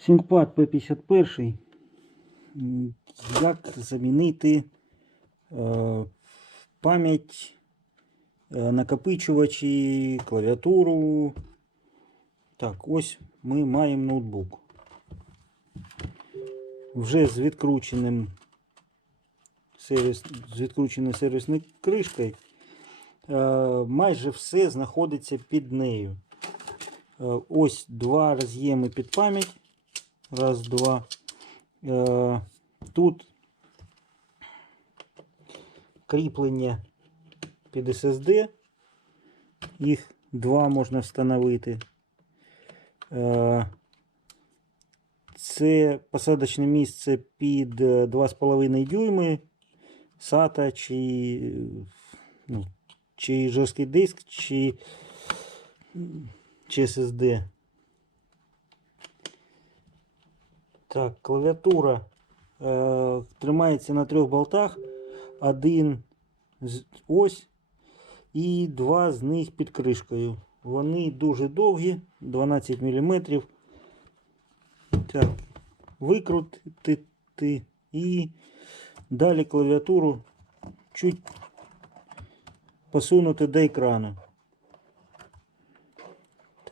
ThinkPad P51. Як замінити е, пам'ять, е, накопичувачі, клавіатуру. Так, ось ми маємо ноутбук. Вже з відкрученим сервіс, з відкрученою сервісною кришкою. Е, майже все знаходиться під нею. Ось два роз'єми під пам'ять. Раз, два. Е, Тут кріплення під SSD. Їх два можна встановити. Е, Це посадочне місце під е, 2,5 дюйми SATA чи, е, ну, чи жорсткий диск, чи, чи SSD. Так, клавіатура е, тримається на трьох болтах. Один ось і два з них під кришкою. Вони дуже довгі, 12 мм. Так, викрутити і далі клавіатуру чуть посунути до екрану.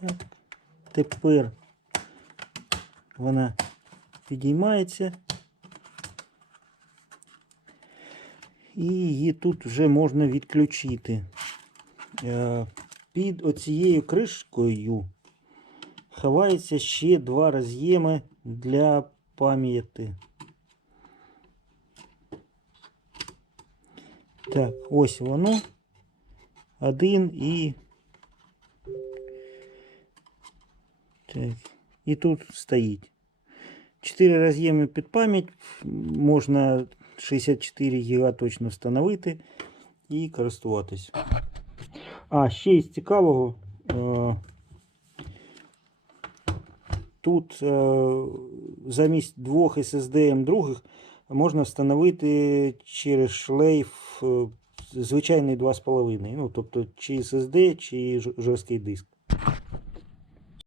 Так, тепер вона підіймається. І її тут вже можна відключити. Е, Під оцією кришкою ховається ще два роз'єми для пам'яті. Так, ось воно. Один і. Так, і тут стоїть. 4 роз'єми під пам'ять. Можна 64 ГБ точно встановити і користуватись. А, ще із цікавого. е, Тут е, замість двох SSD других можна встановити через шлейф е, звичайний 2,5. Ну, тобто чи SSD, чи жорсткий диск.